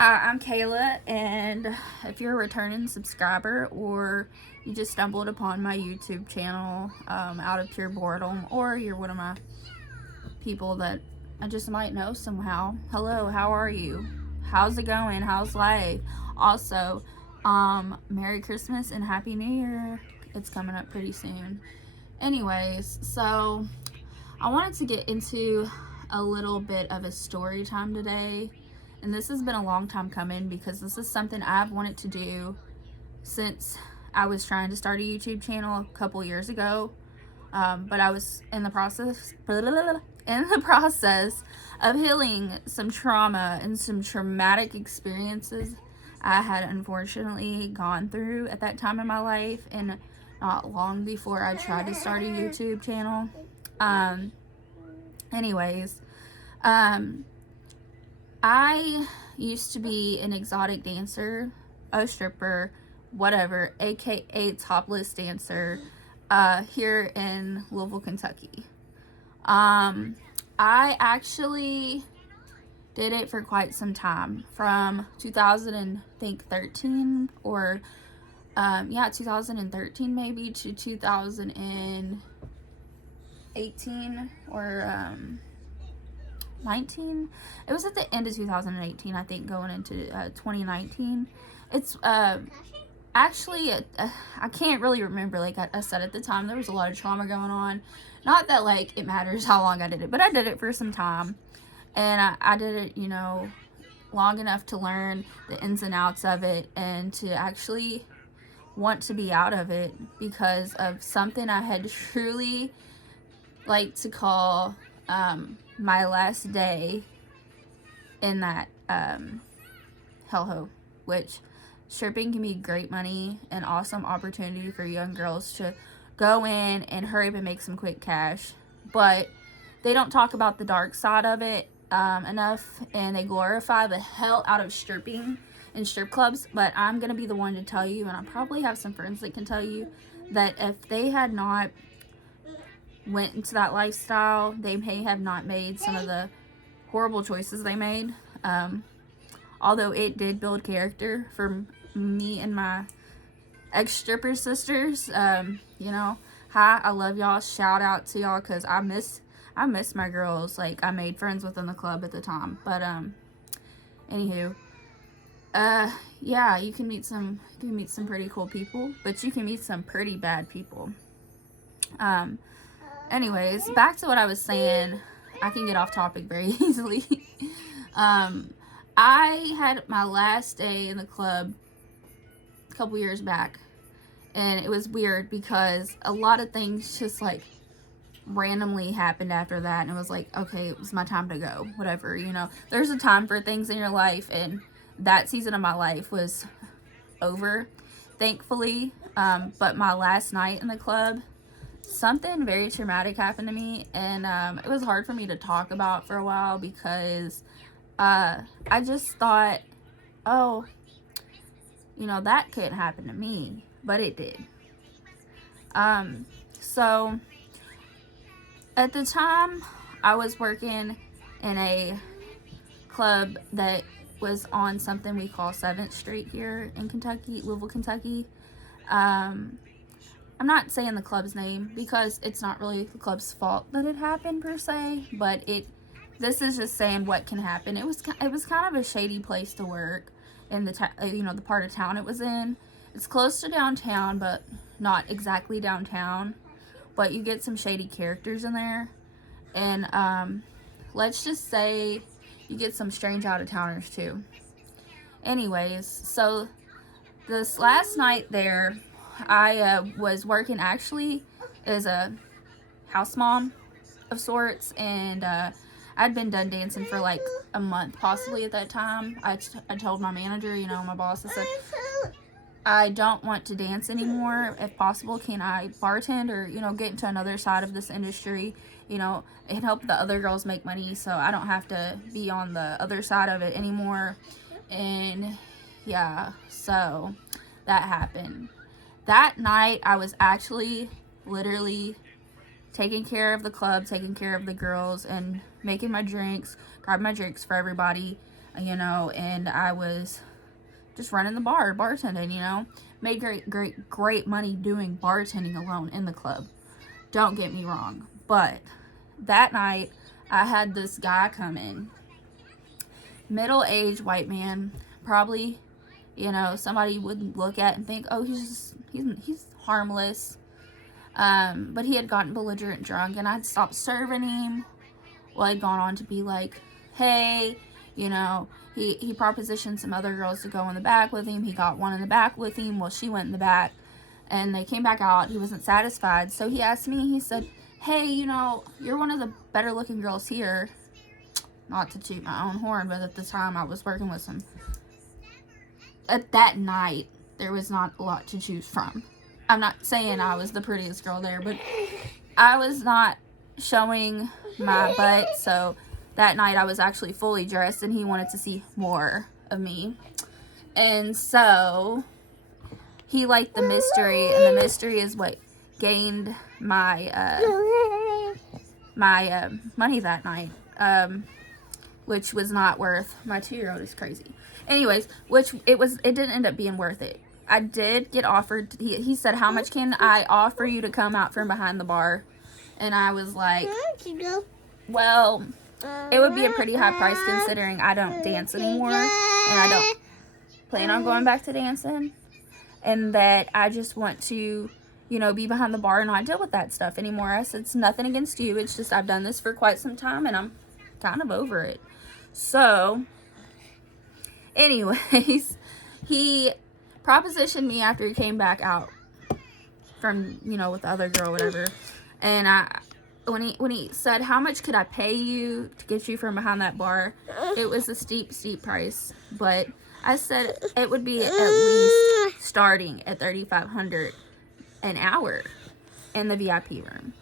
Hi, I'm Kayla, and if you're a returning subscriber or you just stumbled upon my YouTube channel out of pure boredom, or you're one of my people that I just might know somehow, hello, how are you? How's it going? How's life? Also, Merry Christmas and Happy New Year. It's coming up pretty soon. Anyways, so I wanted to get into a little bit of a story time today. And this has been a long time coming because this is something I've wanted to do since I was trying to start a YouTube channel a couple years ago. But I was in the process of healing some trauma and some traumatic experiences I had unfortunately gone through at that time in my life, and not long before I tried to start a YouTube channel. Anyways, I used to be an exotic dancer, a stripper, whatever, aka topless dancer, here in Louisville, Kentucky. I actually did it for quite some time, from 2013 or 2013 maybe to 2018 or 19. It was at the end of 2018, I think, going into 2019. It's actually I can't really remember. Like I said, at the time there was a lot of trauma going on. Not that like it matters how long I did it, but I did it for some time, and I did it, long enough to learn the ins and outs of it and to actually want to be out of it because of something I had truly like to call my last day in that hellhole, which stripping can be great money and awesome opportunity for young girls to go in and hurry up and make some quick cash, but they don't talk about the dark side of it enough, and they glorify the hell out of stripping and strip clubs. But I'm gonna be the one to tell you, and I probably have some friends that can tell you, that if they had not went into that lifestyle, they may have not made some of the horrible choices they made. Although it did build character for me and my ex-stripper sisters. Hi, I love y'all. Shout out to y'all, because I miss my girls. Like, I made friends with in the club at the time. But anywho, yeah, you can meet some pretty cool people, but you can meet some pretty bad people. Anyways, back to what I was saying. I can get off topic very easily. I had my last day in the club a couple years back, and it was weird because a lot of things just like randomly happened after that, and it was like, okay, it was my time to go, whatever. There's a time for things in your life, and that season of my life was over, thankfully. But my last night in the club, something very traumatic happened to me, and it was hard for me to talk about for a while because I just thought, oh, that couldn't happen to me, but it did. So at the time, I was working in a club that was on something we call 7th Street here in Kentucky, Louisville, Kentucky. I'm not saying the club's name because it's not really the club's fault that it happened per se, but this is just saying what can happen. It was kind of a shady place to work in the the part of town it was in. It's close to downtown, but not exactly downtown. But you get some shady characters in there, and let's just say you get some strange out-of-towners too. Anyways, so this last night there, I was working actually as a house mom of sorts, and I'd been done dancing for like a month possibly at that time. I told my manager, my boss, I said, I don't want to dance anymore. If possible, can I bartend or, get into another side of this industry, and help the other girls make money so I don't have to be on the other side of it anymore. And yeah, so that happened. That night, I was actually literally taking care of the club, taking care of the girls, and making my drinks, grabbing my drinks for everybody. you know, and I was just running the bar, bartending, you know. Made great money doing bartending alone in the club. Don't get me wrong. But that night, I had this guy come in. Middle-aged white man. Probably, you know, somebody would look at and think, oh, he's harmless. But he had gotten belligerent drunk, and I'd stopped serving him. Well, I'd gone on to be like, hey, you know, he propositioned some other girls to go in the back with him. He got one in the back with him. Well, she went in the back, and they came back out. He wasn't satisfied, so he asked me, he said, hey, you know, you're one of the better looking girls here. Not to toot my own horn, but at the time I was working with some. At that night, there was not a lot to choose from. I'm not saying I was the prettiest girl there, but I was not showing my butt, so that night I was actually fully dressed, and he wanted to see more of me. And so he liked the mystery, and the mystery is what gained my money that night, which was not worth. My 2-year-old is crazy. Anyways, it didn't end up being worth it. I did get offered, he said, how much can I offer you to come out from behind the bar? And I was like, well, it would be a pretty high price considering I don't dance anymore, and I don't plan on going back to dancing, and that I just want to, you know, be behind the bar and not deal with that stuff anymore. I said, it's nothing against you, it's just I've done this for quite some time, and I'm kind of over it. So, anyways, he propositioned me after he came back out from, you know, with the other girl, whatever. And when he said, how much could I pay you to get you from behind that bar? It was a steep price. But I said it would be at least starting at $3,500 an hour in the VIP room.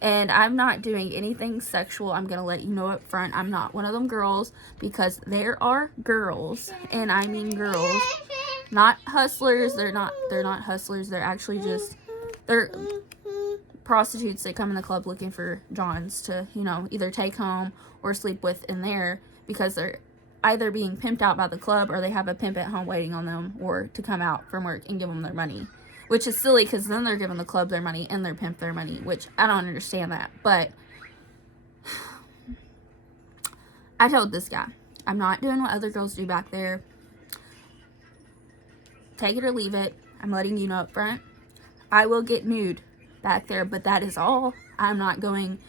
And I'm not doing anything sexual. I'm going to let you know up front. I'm not one of them girls, because there are girls, and I mean girls, not hustlers. They're not hustlers. They're actually just, they're prostitutes that come in the club looking for Johns to, you know, either take home or sleep with in there, because they're either being pimped out by the club or they have a pimp at home waiting on them, or to come out from work and give them their money. Which is silly, because then they're giving the club their money and their pimp their money, which I don't understand that. But I told this guy, I'm not doing what other girls do back there. Take it or leave it. I'm letting you know up front. I will get nude back there, but that is all. I'm not going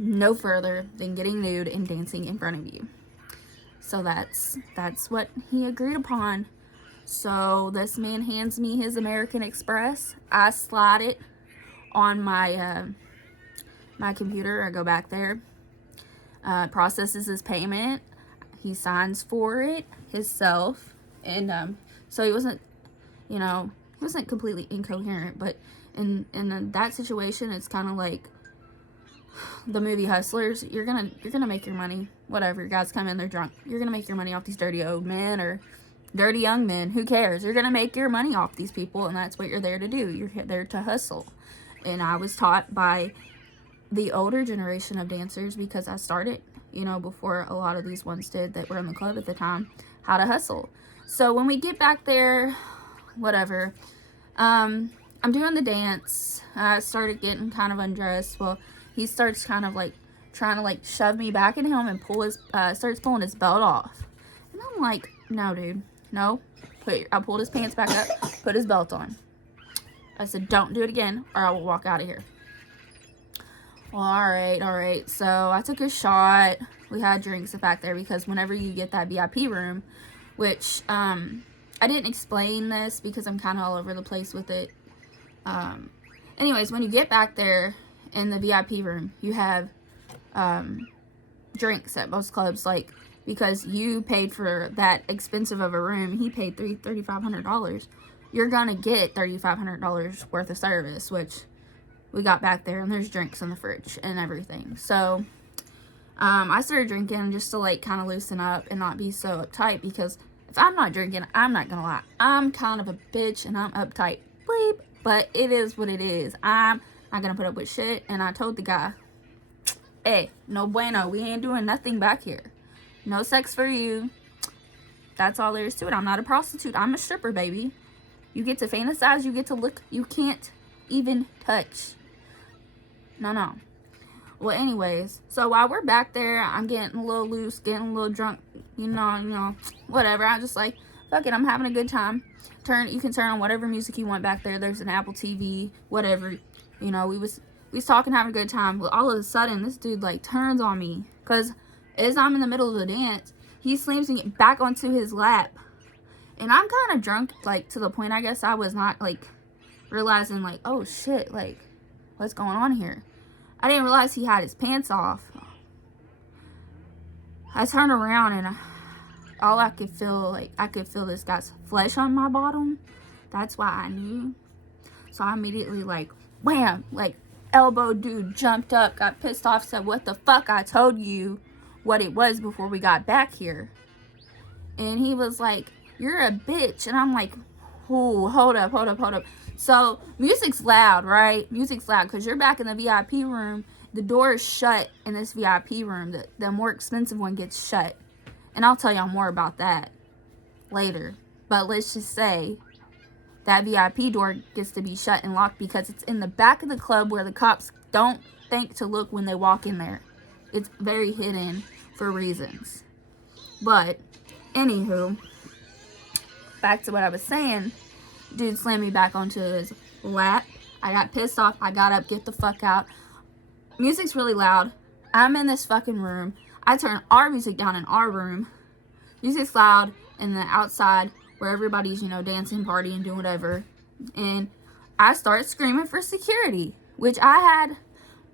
no further than getting nude and dancing in front of you. So that's what he agreed upon. So this man hands me his American Express. I slide it on my my computer. I go back there, processes his payment. He signs for it himself, and so he wasn't, you know, he wasn't completely incoherent. But in that situation, it's kind of like the movie Hustlers. You're gonna make your money. Whatever, guys come in, they're drunk. You're gonna make your money off these dirty old men or dirty young men. Who cares? You're gonna make your money off these people, and that's what you're there to do. You're there to hustle. And I was taught by the older generation of dancers, because I started, you know, before a lot of these ones did that were in the club at the time, how to hustle. So when we get back there, whatever, I'm doing the dance. I started getting kind of undressed. Well, he starts kind of like trying to like shove me back in him and starts pulling his belt off. And I'm like, no, dude. No, I pulled his pants back up, put his belt on. I said, don't do it again, or I will walk out of here. Well, all right. So I took a shot. We had drinks back there, because whenever you get that VIP room, which I didn't explain this because I'm kind of all over the place with it. Anyways, when you get back there in the VIP room, you have drinks at most clubs, like, because you paid for that expensive of a room, he paid $3,500. You're gonna get $3,500 worth of service, which we got back there, and there's drinks in the fridge and everything. So I started drinking just to like kind of loosen up and not be so uptight, because if I'm not drinking, I'm not gonna lie, I'm kind of a bitch and I'm uptight, bleep, but it is what it is. I'm not gonna put up with shit. And I told the guy, hey, no bueno, we ain't doing nothing back here. No sex for you. That's all there is to it. I'm not a prostitute. I'm a stripper, baby. You get to fantasize. You get to look. You can't even touch. No. Well, anyways, so while we're back there, I'm getting a little loose, getting a little drunk, you know, whatever. I'm just like, fuck it, I'm having a good time. You can turn on whatever music you want back there. There's an Apple TV, whatever. You know, we was talking, having a good time. Well, all of a sudden, this dude, like, turns on me. Because as I'm in the middle of the dance, he slams me back onto his lap. And I'm kind of drunk, like, to the point, I guess I was not, like, realizing, like, oh, shit, like, what's going on here? I didn't realize he had his pants off. I turned around and all I could feel, like, I could feel this guy's flesh on my bottom. That's why I knew. So I immediately, like, wham, like, elbow dude, jumped up, got pissed off, said, what the fuck? I told you what it was before we got back here. And he was like, you're a bitch. And I'm like, ooh, hold up. So music's loud, right? Music's loud because you're back in the VIP room. The door is shut in this VIP room. The more expensive one gets shut. And I'll tell y'all more about that later. But let's just say that VIP door gets to be shut and locked because it's in the back of the club where the cops don't think to look when they walk in there. It's very hidden for reasons. But, anywho, back to what I was saying. Dude slammed me back onto his lap. I got pissed off. I got up, get the fuck out. Music's really loud. I'm in this fucking room. I turn our music down in our room. Music's loud in the outside where everybody's, you know, dancing, partying, doing whatever. And I start screaming for security, which I had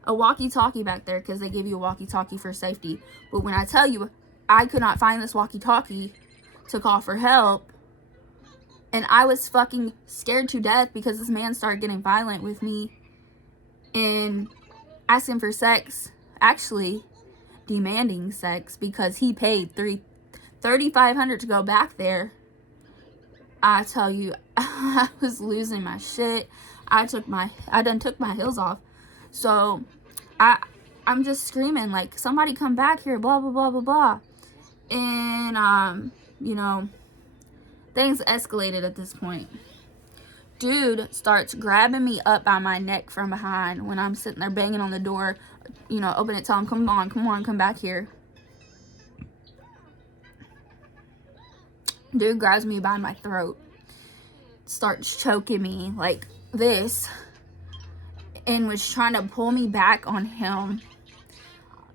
a walkie-talkie back there because they give you a walkie-talkie for safety. But when I tell you I could not find this walkie-talkie to call for help, and I was fucking scared to death because this man started getting violent with me and asking for sex. Actually, demanding sex because he paid $3,500 to go back there. I tell you, I was losing my shit. I done took my heels off. So I'm just screaming like, somebody come back here, blah blah blah blah blah. And you know, things escalated at this point. Dude starts grabbing me up by my neck from behind when I'm sitting there banging on the door. You know, open it, tell him, come on, come back here. Dude grabs me by my throat. Starts choking me like this. And was trying to pull me back on him.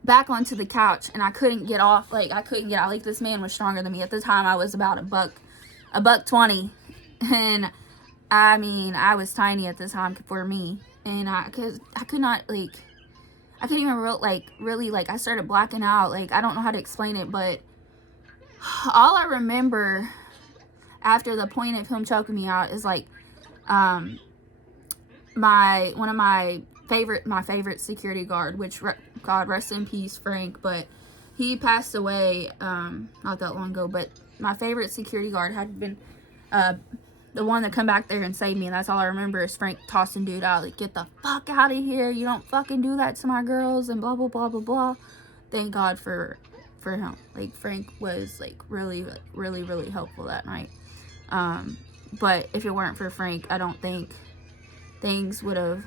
Back onto the couch. And I couldn't get off. Like, I couldn't get out. Like, this man was stronger than me. At the time, I was about $120. And I mean, I was tiny at the time for me. And I could not, like, I couldn't even really, I started blacking out. Like, I don't know how to explain it, but all I remember after the point of him choking me out is, like, one of my favorite security guard, which, God rest in peace, Frank, but he passed away, not that long ago, but my favorite security guard had been, the one that come back there and saved me, and that's all I remember is Frank tossing dude out, like, get the fuck out of here, you don't fucking do that to my girls, and blah, blah, blah, blah, blah. Thank God for him. Like, Frank was, like, really, really, really helpful that night. But if it weren't for Frank, I don't think things would have,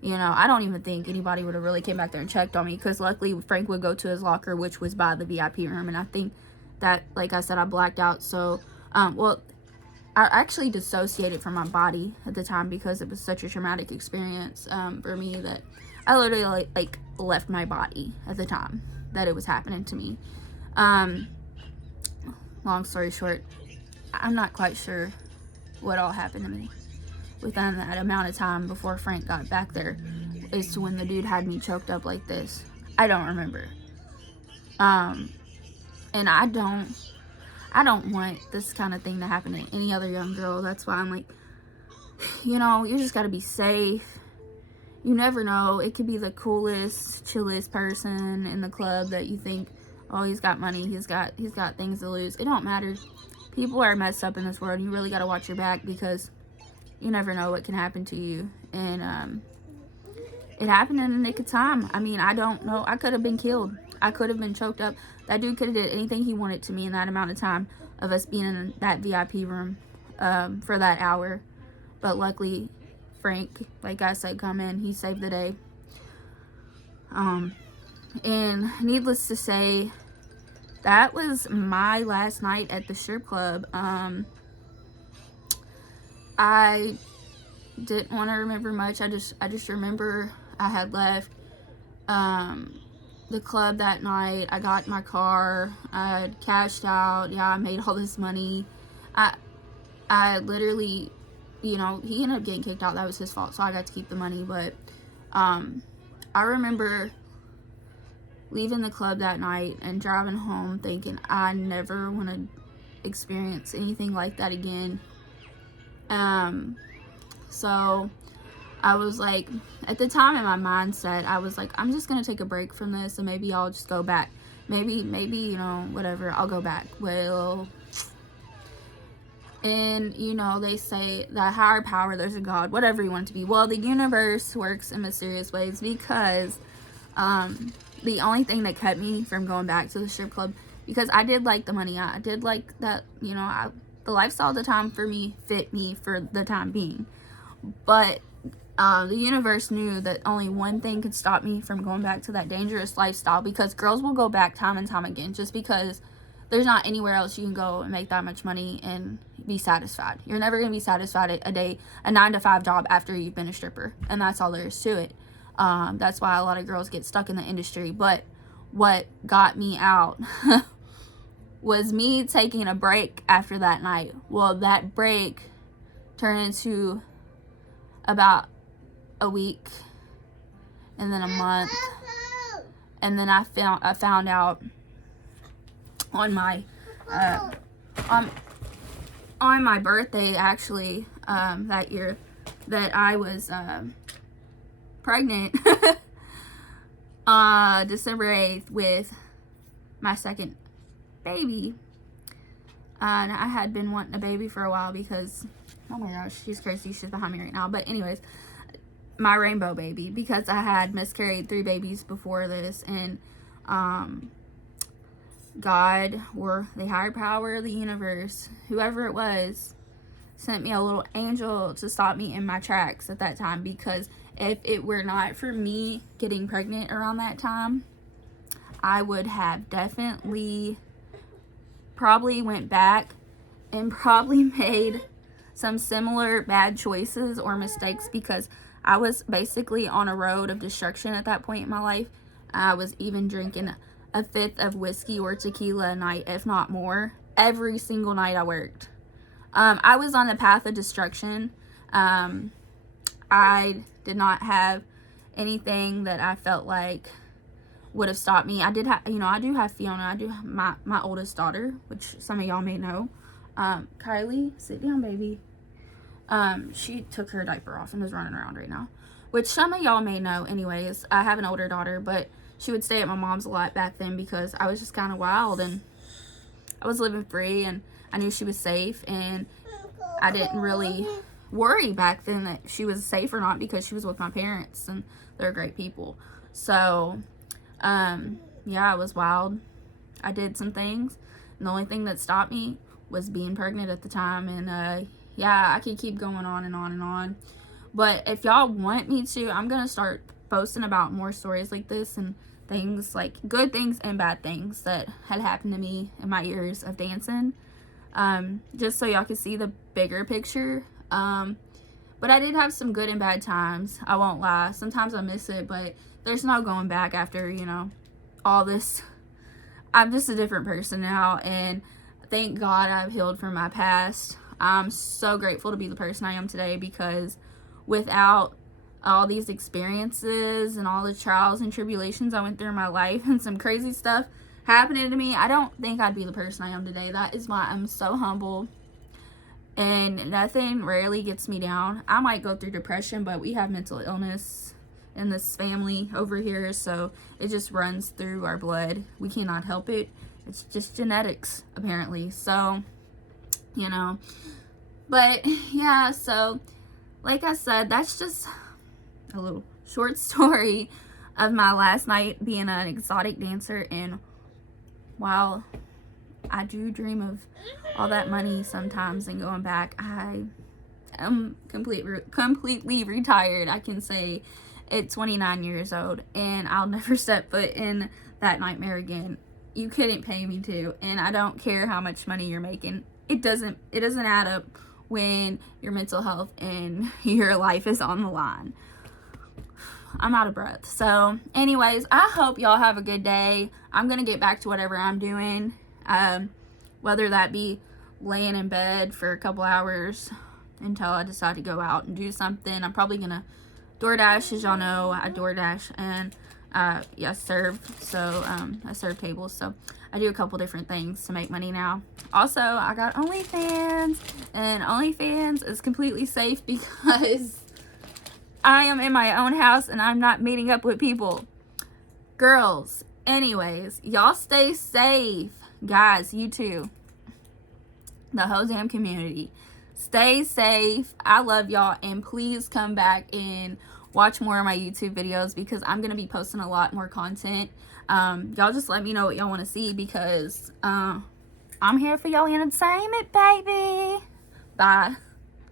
you know, I don't even think anybody would have really came back there and checked on me, because luckily Frank would go to his locker, which was by the VIP room, and I think that, like I said, I blacked out, so, well, I actually dissociated from my body at the time because it was such a traumatic experience for me that I literally like left my body at the time that it was happening to me. Long story short, I'm not quite sure what all happened to me within that amount of time before Frank got back there as to when the dude had me choked up like this. I don't remember. And I don't want this kind of thing to happen to any other young girl. That's why I'm like, you know, you just gotta be safe. You never know. It could be the coolest, chillest person in the club that you think, oh, he's got money, he's got things to lose. It don't matter. People are messed up in this world. You really gotta watch your back because you never know what can happen to you. And it happened in the nick of time. I mean, I don't know. I could have been killed. I could have been choked up. That dude could have did anything he wanted to me in that amount of time of us being in that VIP room for that hour. But luckily, Frank, like I said, come in. He saved the day. And needless to say, that was my last night at the strip club. I didn't want to remember much. I just remember I had left the club that night. I got in my car. I had cashed out. Yeah, I made all this money. I literally, you know, he ended up getting kicked out. That was his fault, so I got to keep the money. But I remember leaving the club that night and driving home thinking I never want to experience anything like that again. So I was like, at the time in my mindset, I was like, I'm just going to take a break from this and maybe I'll just go back. Maybe, you know, whatever, I'll go back. Well, and, you know, they say that higher power, there's a God, whatever you want it to be. Well, the universe works in mysterious ways because the only thing that kept me from going back to the strip club, because I did like the money. I did like that, you know, the lifestyle at the time for me fit me for the time being. But the universe knew that only one thing could stop me from going back to that dangerous lifestyle, because girls will go back time and time again just because there's not anywhere else you can go and make that much money and be satisfied. You're never going to be satisfied at a 9-to-5 job after you've been a stripper, and that's all there is to it. That's why a lot of girls get stuck in the industry. But what got me out was me taking a break after that night. Well, that break turned into about a week, and then a month, and then I found out on my on my birthday, actually, that year, that I was pregnant December 8th with my second baby. And I had been wanting a baby for a while because, oh my gosh, she's crazy. She's behind me right now. But anyways, my rainbow baby, because I had miscarried 3 babies before this. And God, or the higher power of the universe, whoever it was, sent me a little angel to stop me in my tracks at that time. Because if it were not for me getting pregnant around that time, I would have definitely probably went back and probably made some similar bad choices or mistakes, because I was basically on a road of destruction at that point in my life. I was even drinking a 5th of whiskey or tequila a night, if not more, every single night I worked. I was on the path of destruction. I did not have anything that I felt like would have stopped me. I did have, you know, I do have Fiona. I do have my oldest daughter, which some of y'all may know. Kylie, sit down, baby. She took her diaper off and is running around right now, which some of y'all may know. Anyways, I have an older daughter, but she would stay at my mom's a lot back then because I was just kind of wild and I was living free, and I knew she was safe, and I didn't really worry back then that she was safe or not because she was with my parents and they're great people. So yeah, I was wild. I did some things, and the only thing that stopped me was being pregnant at the time. And yeah, I could keep going on and on and on, but if y'all want me to, I'm gonna start posting about more stories like this and things, like good things and bad things that had happened to me in my years of dancing, just so y'all can see the bigger picture. But I did have some good and bad times, I won't lie. Sometimes I miss it, but there's no going back after, you know, all this. I'm just a different person now, and thank God I've healed from my past. I'm so grateful to be the person I am today, because without all these experiences and all the trials and tribulations I went through in my life and some crazy stuff happening to me, I don't think I'd be the person I am today. That is why I'm so humble, and nothing rarely gets me down. I might go through depression, but we have mental illness in this family over here, so it just runs through our blood. We cannot help it. It's just genetics, apparently. So, you know, but yeah, so like I said, that's just a little short story of my last night being an exotic dancer, and while I do dream of all that money sometimes and going back, I am completely retired. I can say at 29 years old, and I'll never step foot in that nightmare again. You couldn't pay me to, and I don't care how much money you're making. It doesn't add up when your mental health and your life is on the line. I'm out of breath. So anyways, I hope y'all have a good day. I'm gonna get back to whatever I'm doing, whether that be laying in bed for a couple hours until I decide to go out and do something. I'm probably gonna DoorDash. As y'all know, I DoorDash, and yeah, serve. So I serve tables, so I do a couple different things to make money now. Also, I got OnlyFans, and OnlyFans is completely safe because I am in my own house and I'm not meeting up with people. Girls, anyways, y'all stay safe. Guys, you too. The whole damn community. Stay safe. I love y'all, and please come back and watch more of my YouTube videos because I'm going to be posting a lot more content. Y'all just let me know what y'all want to see because I'm here for y'all entertainment, baby. Bye.